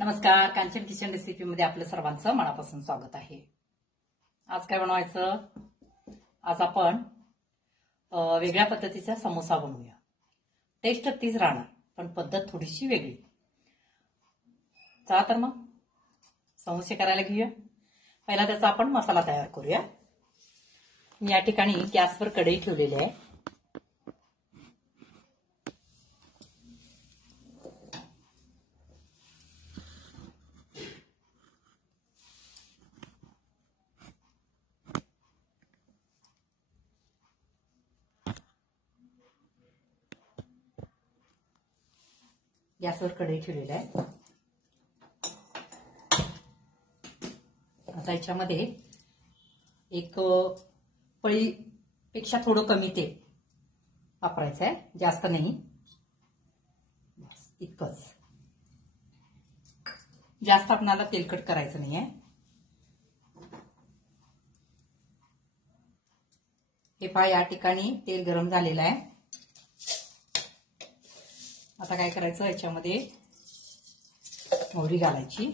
नमस्कार, Kanchan kitchen recipe मध्ये आपलं सर्वांचं मनापासून स्वागत आहे। आज काय बनवायचं? आज आपण वेगळ्या पद्धतीचा समोसा बनवूया। टेस्ट तीच राहणार पण पद्धत थोडीशी वेगळी। चला तर मग समोसे करायला घेऊया। पहिला त्याचा आपण मसाला तयार करूया। मी या ठिकाणी गॅसवर कढई ठेवलेली आहे। गॅसवर कढई ठेवलेली आहे। आता याच्यामध्ये एक पळीपेक्षा थोडं कमी तेल वापरायचं आहे, जास्त नाही, बस इतकंच। जास्त आपल्याला तेलकट करायचं नाहीये। हे पहा, या ठिकाणी तेल गरम झालेलं आहे। आता काय करायचं, याच्यामध्ये मोहरी घालायची,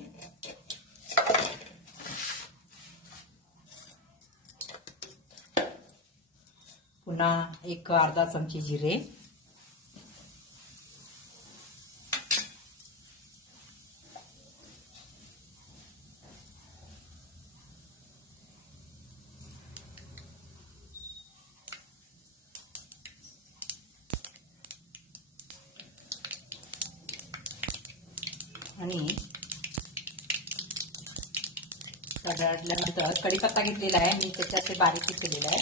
पुन्हा एक अर्धा चमचे जिरे, आणि तडतडल्यानंतर कढीपत्ता घेतलेला आहे मी, त्याच्यात ते बारीक केलेलं आहे।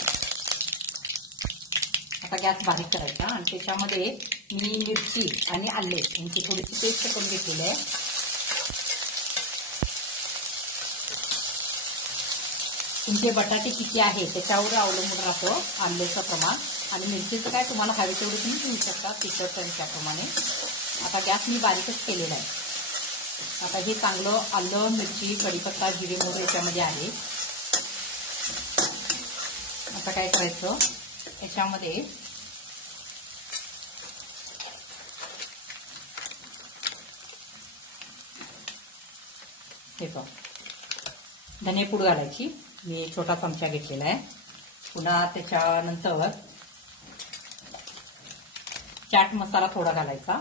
आता गॅस बारीक करायचा आणि त्याच्यामध्ये मी मिरची आणि आले यांची थोडीशी पेस्ट करून घेतलेली आहे। तुमचे बटाटे किती आहे त्याच्यावर अवलंबून राहतं आल्याचं प्रमाण, आणि मिरचीचं काय तुम्हाला हवे तेवढे तुम्ही घेऊ शकता तिखट त्याप्रमाणे। आता गॅस मी बारीकच केलेला आहे। आता हे चांगलं आलं, मिरची, कढीपत्ता, जिरे, मोहरी याच्यामध्ये आहे। आता काय करायचं, याच्यामध्ये हे बघ धनेपूड घालायची, मी छोटा चमचा घेतलेला आहे। पुन्हा त्याच्यानंतर चाट मसाला थोडा घालायचा,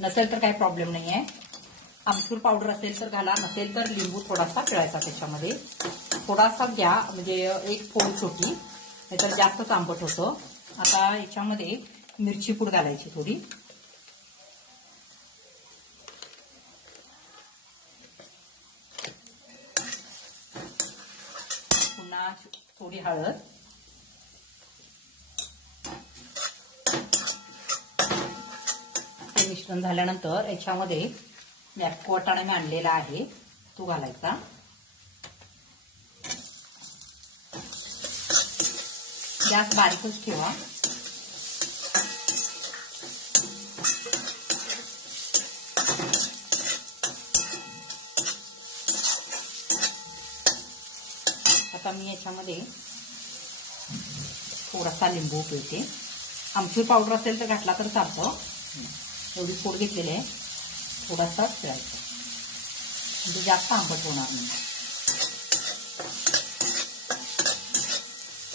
नसेल तर काही प्रॉब्लेम नाही आहे। आमचूर पावडर असेल तर घाला, नसेल तर लिंबू थोडासा पिळायचा त्याच्यामध्ये, थोडासा घ्या, म्हणजे एक फोड छोटी, नाहीतर जास्तच आंबट होतं। आता याच्यामध्ये मिरची पूड घालायची थोडी, पुन्हा थोडी हळद, मिश्रण झाल्यानंतर याच्यामध्ये मॅपको वाटाणा मी आणलेला आहे तो घालायचा। गॅस बारीकच ठेवा। आता मी याच्यामध्ये थोडासा लिंबू पिळते, आमचूर पावडर असेल तर घातला तर चालतं। एवढी फोड घेतलेली आहे, थोडासा पिळायचा, म्हणजे जास्त आंबट होणार नाही।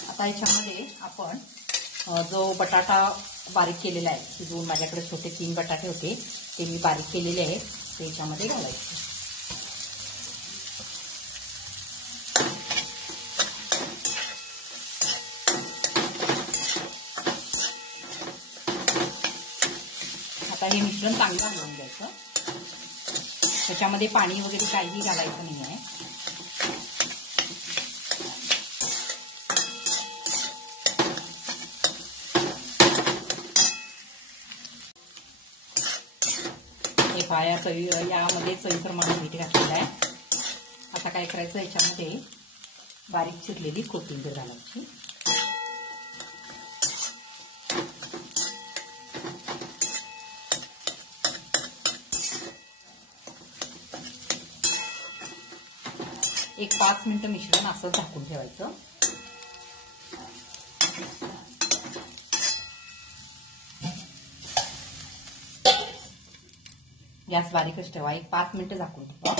आता याच्यामध्ये आपण जो बटाटा बारीक केलेला आहे, शिजवून माझ्याकडे छोटे 3 बटाटे होते ते मी बारीक केलेले आहे, ते याच्यामध्ये घालायचे। आता हे मिश्रण चांगलं हलवून घ्यायचं, त्याच्यामध्ये पाणी वगैरे काहीही घालायचं नाही आहे। हे पाया यामध्ये चवीप्रमाणे मीठ घातलेलं आहे। आता काय करायचं, याच्यामध्ये बारीक चिरलेली कोथिंबीर घालायची, एक 5 मिनिटं मिश्रण असं झाकून ठेवायचं। गॅस बारीकच ठेवा. एक 5 मिनिटं झाकून ठेवा.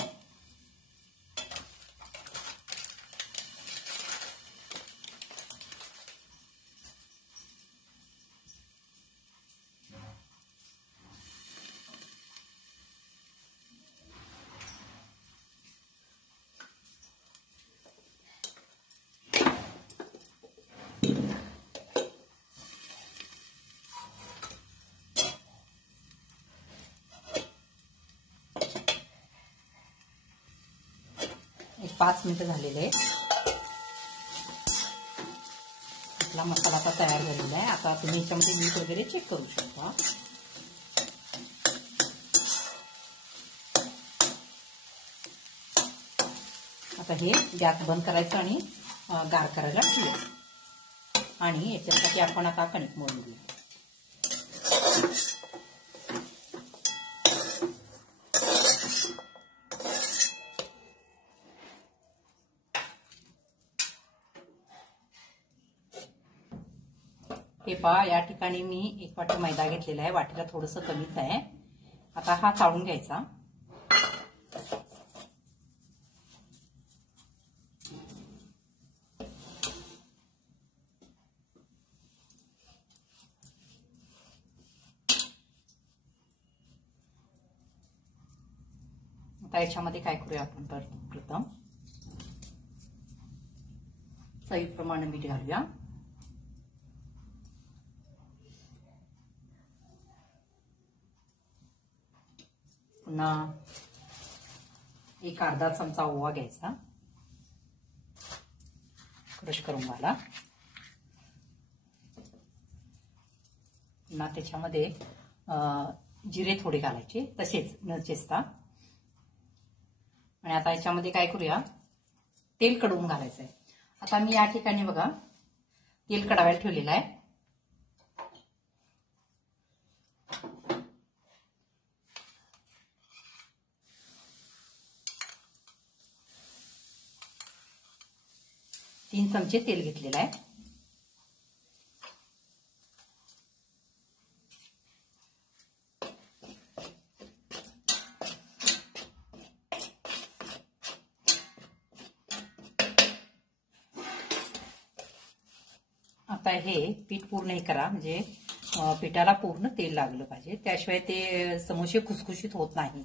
एक 5 मिनिटं झालेले आहे. आपला मसाला आता तयार झालेला आहे. आता तुम्ही याच्यामध्ये मीठ वगैरे चेक करू शकता. आता हे गॅस बंद करायचं आणि गार करायला ठेवू. आणि याच्यासाठी आपण आता कणिक मळून घेऊ. हे पहा, या ठिकाणी मी 1 वाटी मैदा घेतलेला आहे. वाटीला थोडंसं कमीच आहे. आता हा चाळून घ्यायचा. आता याच्यामध्ये काय करूया आपण, प्रथम चवीप्रमाणे मीठ घालूया. पुन्हा एक अर्धा चमचा ओवा घ्यायचा, क्रश करून घाला. पुन्हा त्याच्यामध्ये जिरे थोडे घालायचे, तसेच न चेचता. आणि आता याच्यामध्ये काय करूया, तेल कडवून घालायचं आहे. आता मी या ठिकाणी बघा तेल कढवायला ठेवलेलं आहे. तीन चमचे तेल घेतलेलं आहे. आता हे पीठ पूर्ण हे करा, म्हणजे पिठाला पूर्ण तेल लागलं पाहिजे, त्याशिवाय ते समोसे खुसखुशीत होत नाही.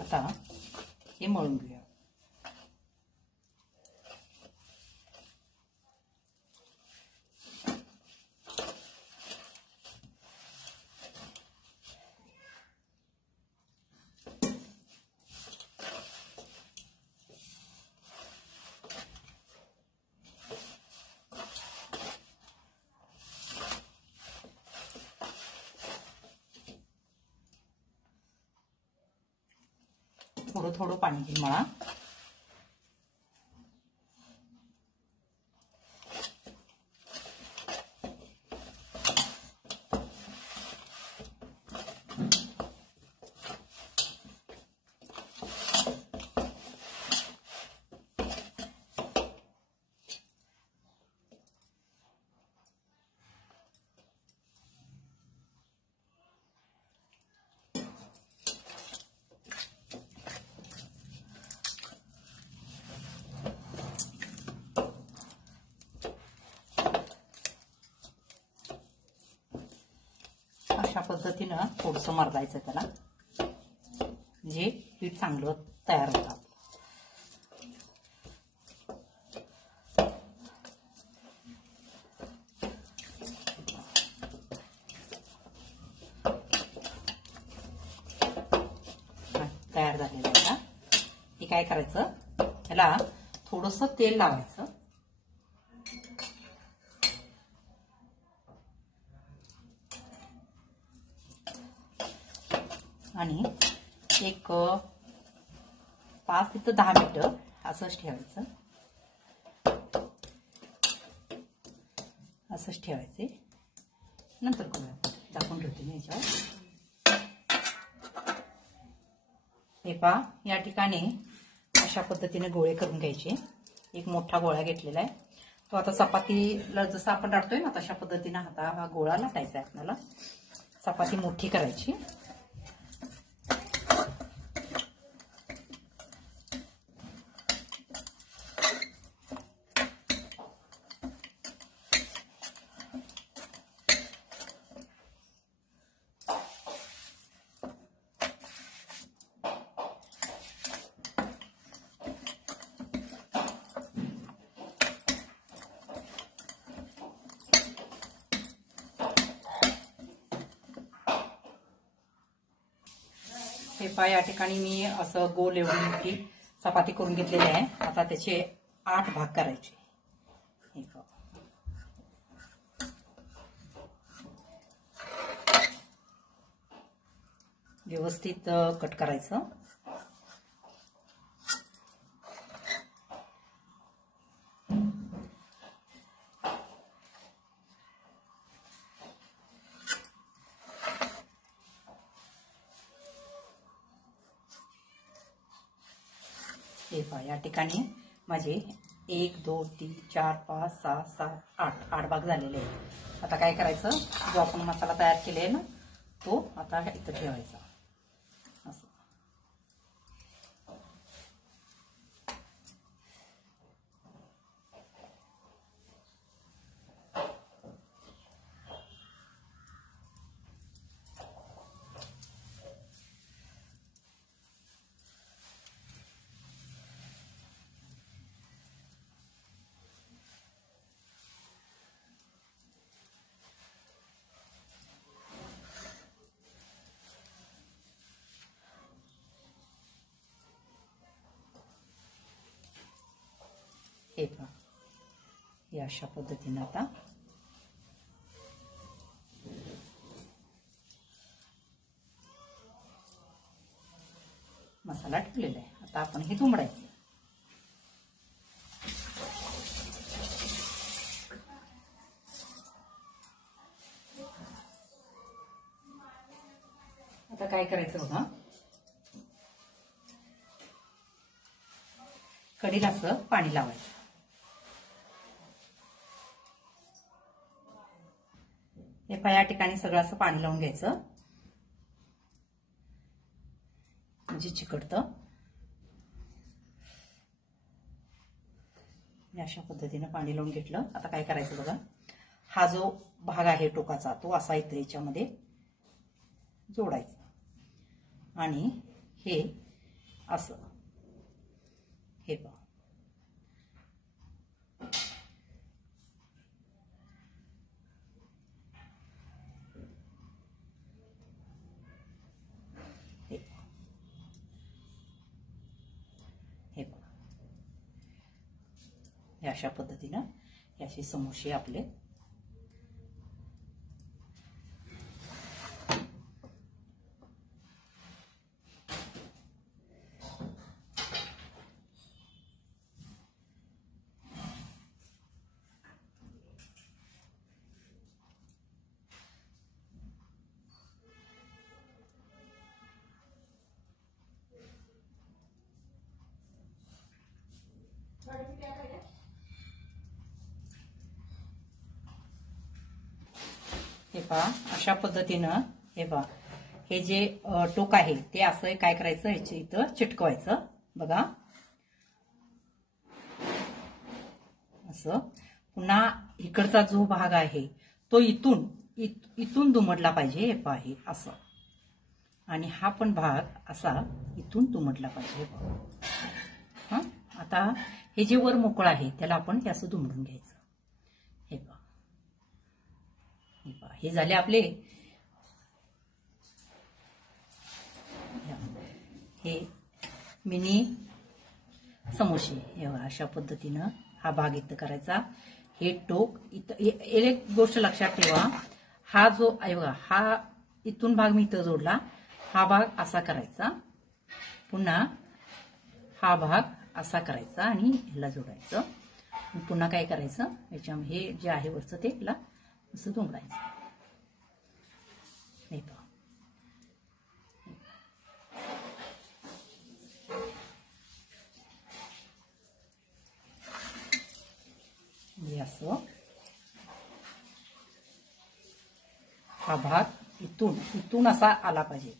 आता हे मळून घेऊया. थोडं थोडं पाणी घेऊन मळा. अशा पद्धतीनं थोडंसं मरवायचं त्याला, म्हणजे पीठ चांगलं तयार होतं. तयार झालेलं आहे. हे काय करायचं, त्याला थोडंसं तेल लावायचं आणि एक 5 ते 10 मिनिटं असंच ठेवायचं. असंच ठेवायचे. नंतर करूया. झाकून ठेवते मी याच्यावर. हे पहा, या ठिकाणी अशा पद्धतीने गोळे करून घ्यायचे. एक मोठा गोळा घेतलेला आहे. तो आता चपातीला जसं आपण लाटतोय ना तशा पद्धतीने हा गोळा लाटायचा आहे आपल्याला. चपाती मोठी करायची. हे पहा, या ठिकाणी मी असं गोल एवढी मोठी चपाती करून घेतलेली आहे. आता त्याचे 8 भाग करायचे. हे पहा, व्यवस्थित कट करायचं. हे पहा, या ठिकाणी माझे 1 2 3 4 5 6 7 8 भाग झालेले आहेत. आता काय करायचं, जो आपण मसाला तयार केले आहे ना तो आता इथं ठेवायचा. असं हे पहा, या अशा पद्धतीने आता मसाला ठेवलेला आहे. आता आपण हे दुमडायचं. आता काय करायचं बघा, कढीला असं पाणी लावायचं. हे पहा, या ठिकाणी सगळं असं पाणी लावून घ्यायचं म्हणजे चिकटतं. अशा पद्धतीने पाणी लावून घेतलं. आता काय करायचं बघा, हा जो भाग आहे टोकाचा तो असा इथं याच्यामध्ये जोडायचा आणि हे असं. हे पहा, हे अशा पद्धतीनं हे असे समोसे आपले हे पहा, अशा पद्धतीनं हे पहा, हे जे टोक आहे ते असं काय करायचं, ह्याच्या इथं चिटकवायचं बघा असं. पुन्हा इकडचा जो भाग आहे तो इथून दुमडला पाहिजे. हे पहा, हे असं. आणि हा पण भाग असा इथून दुमडला पाहिजे. हा, आता हे जे वर मोकळं आहे त्याला आपण हे असं दुमडून घ्यायचं. हे पहा, हे झाले आपले हे मिनी समोसे. हे अशा पद्धतीनं हा भाग इथं करायचा. हे टोक इथं. एक गोष्ट लक्षात ठेवा, हा जो आहे बघा, हा इथून भाग मी इथं जोडला, हा भाग असा करायचा. पुन्हा हा भाग असा करायचा आणि ह्याला जोडायचं. पुन्हा काय करायचं, याच्या हे जे आहे वरचं ते ह्याला असं जोडायचं. हे पहा, असं हा भाग इथून असा आला पाहिजे.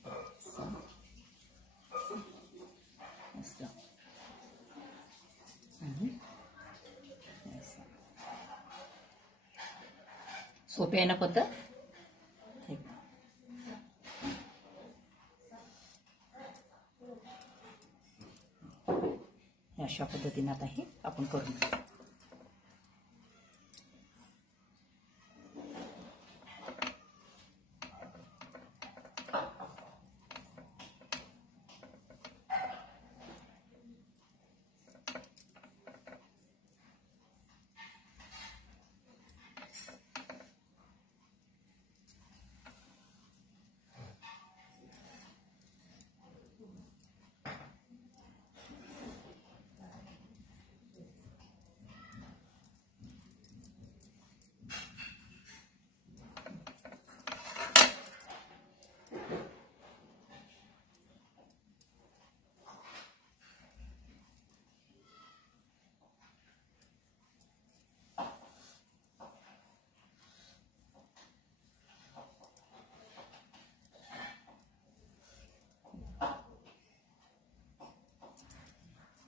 सोपी आहे ना पद्धत. अशा पद्धतीने आता हे आपण करून घेऊ.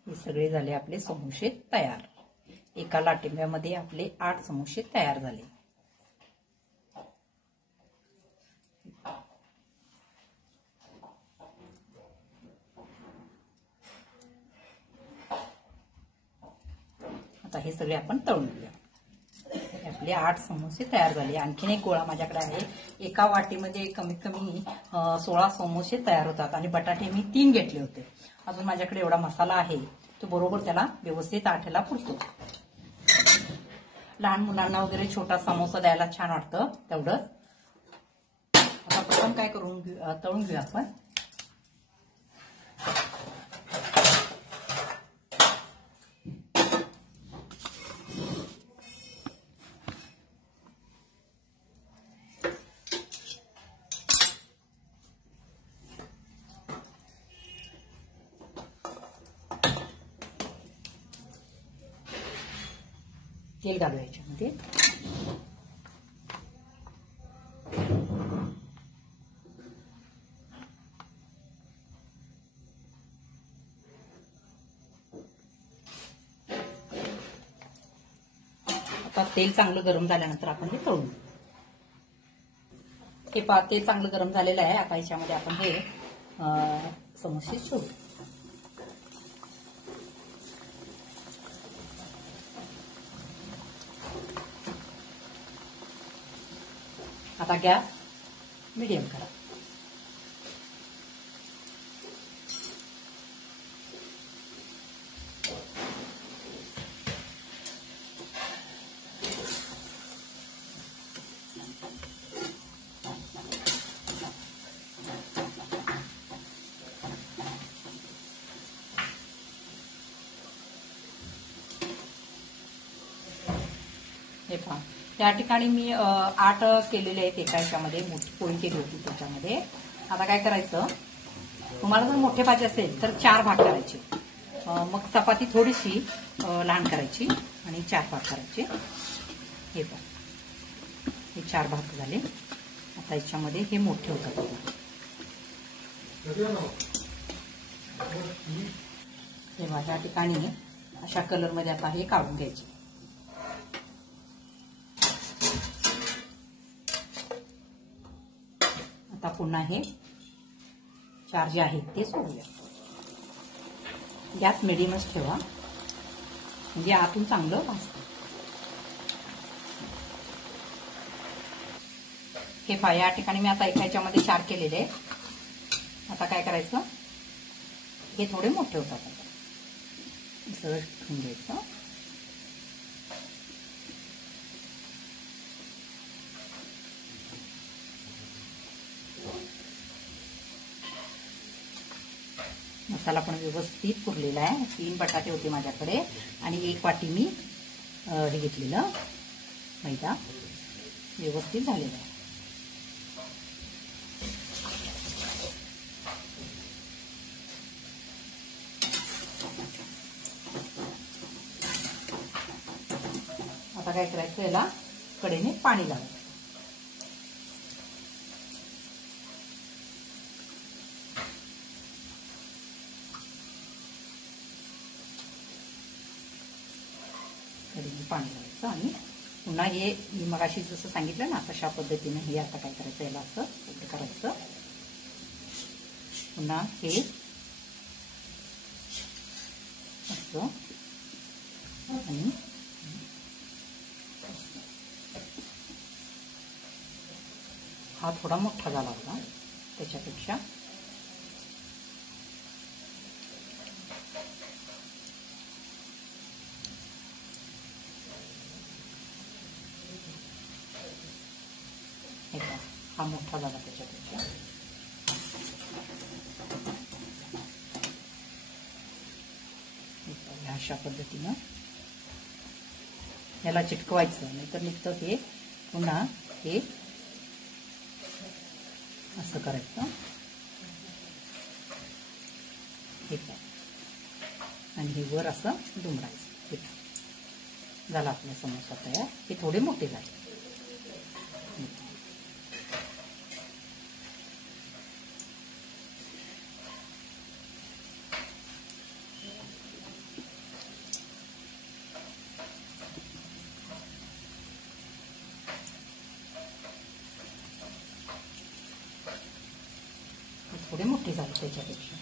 हे सगळे झाले आपले समोसे तयार. एका लाटिंब्यामध्ये आपले 8 समोसे तयार झाले. आता हे सगळे आपण तळून घेऊया. आपले 8 समोसे तयार झाले. आणखीन एक गोळा माझ्याकडे आहे. एका वाटीमध्ये कमीत कमी 16 समोसे तयार होतात आणि बटाटे मी 3 घेतले होते. अजून माझ्याकडे एवढा मसाला आहे तो बरोबर त्याला व्यवस्थित आठेला पुरतो. लहान मुलांना वगैरे छोटा समोसा द्यायला छान वाटतं तेवढं. आता प्रथम काय करून तळून घेऊया आपण. तेल घालू याच्यामध्ये. आता तेल चांगलं गरम झाल्यानंतर आपण हे तळून. हे पहा, तेल चांगलं गरम झालेलं आहे. आता याच्यामध्ये आपण हे समोसे सोडू. आता गॅस मीडियम करा. हे पहा, या ठिकाणी मी 8 केलेले आहेत. एका ह्याच्यामध्ये मोठी पोळी केली होती त्याच्यामध्ये. आता काय करायचं, तुम्हाला जर मोठे पाहिजे असेल तर 4 भाग करायचे. मग चपाती थोडीशी लहान करायची आणि 4 भाग करायचे. हे पहा, हे 4 भाग झाले. आता याच्यामध्ये हे मोठे होतात. हे माझ्या ठिकाणी अशा कलरमध्ये आता हे काढून घ्यायचे. आता पुन्हा हे 4 जे आहेत ते सोडूया. गॅस मिडियमच ठेवा म्हणजे आतून चांगलं भाजतं. हे पहा, या ठिकाणी मी आता एका ह्याच्यामध्ये 4 केलेले आहेत. आता काय करायचं, हे थोडे मोठे होतात. सरळ ठेवून घ्यायचं. मसाला पण व्यवस्थित पुरलेला आहे. 3 बटाटे होते माझ्याकडे आणि 1 वाटी मी हे घेतलेलं मैदा. व्यवस्थित झालेलं आहे. आता काय करायचं, याला कडेने पाणी लावायचं. कडेने पाणी लावायचं आणि पुन्हा हे मी मगाशी जसं सांगितलं ना तशा पद्धतीने हे आता काय करायचं, याला असं उलट करायचं. पुन्हा हे असं आणि हा थोडा मोठा झाला होता त्याच्यापेक्षा. हा मोठा झाला त्याच्यापेक्षा. अशा पद्धतीनं याला चिटकवायचं, नाहीतर निघतं ते. पुन्हा हे असं करायचं. हे आणि हे वर असं दुमडायचं. झाला आपला समोसा तयार. हे थोडे मोठे झाले. थोडे मोठे झाले त्याच्यापेक्षा.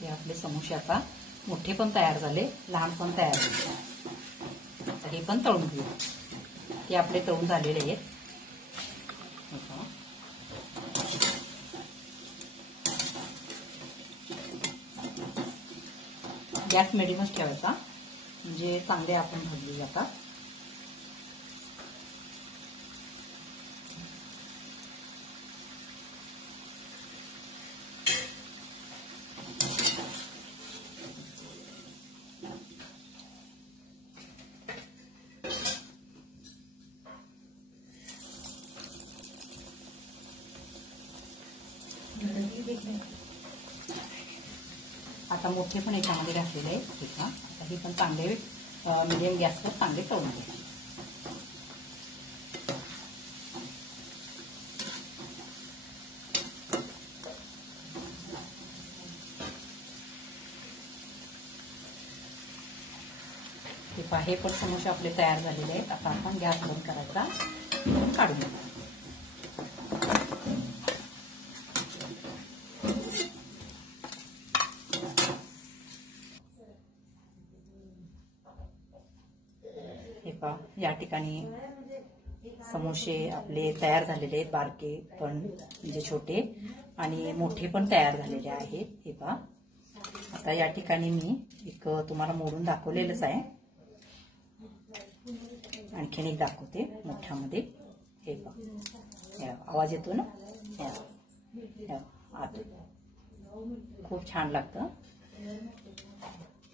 हे आपले समोसे आता मोठे पण तयार झाले, लहान पण तयार झाले. आता हे पण तळून घेऊ. ते आपले तळून झालेले आहेत. गॅस मिडियमच ठेवायचा, म्हणजे चांगले आपण भाजले जातात. आता मोठे पण याच्यामध्ये घातलेले आहे. ठीक आहे. आता हे पण चांगले मिडियम गॅसवर चांगले तळून घ्या. ठीक आहे. हे पण समोसे आपले तयार झालेले आहेत. आता आपण गॅस बंद करायचा, काढून घ्या. या ठिकाणी समोसे आपले तयार झालेले आहेत. बारके पण म्हणजे छोटे आणि मोठे पण तयार झालेले आहेत. हे पहा. आता या ठिकाणी मी एक तुम्हाला मोडून दाखवलेलंच आहे. आणखीन एक दाखवते मोठ्यामध्ये. हे पहा. आवाज येतो ना. आत खूप छान लागतं.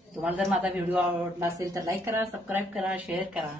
तुम्हाला जर माझा व्हिडिओ आवडला असेल तर लाईक करा, सबस्क्राईब करा, शेअर करा.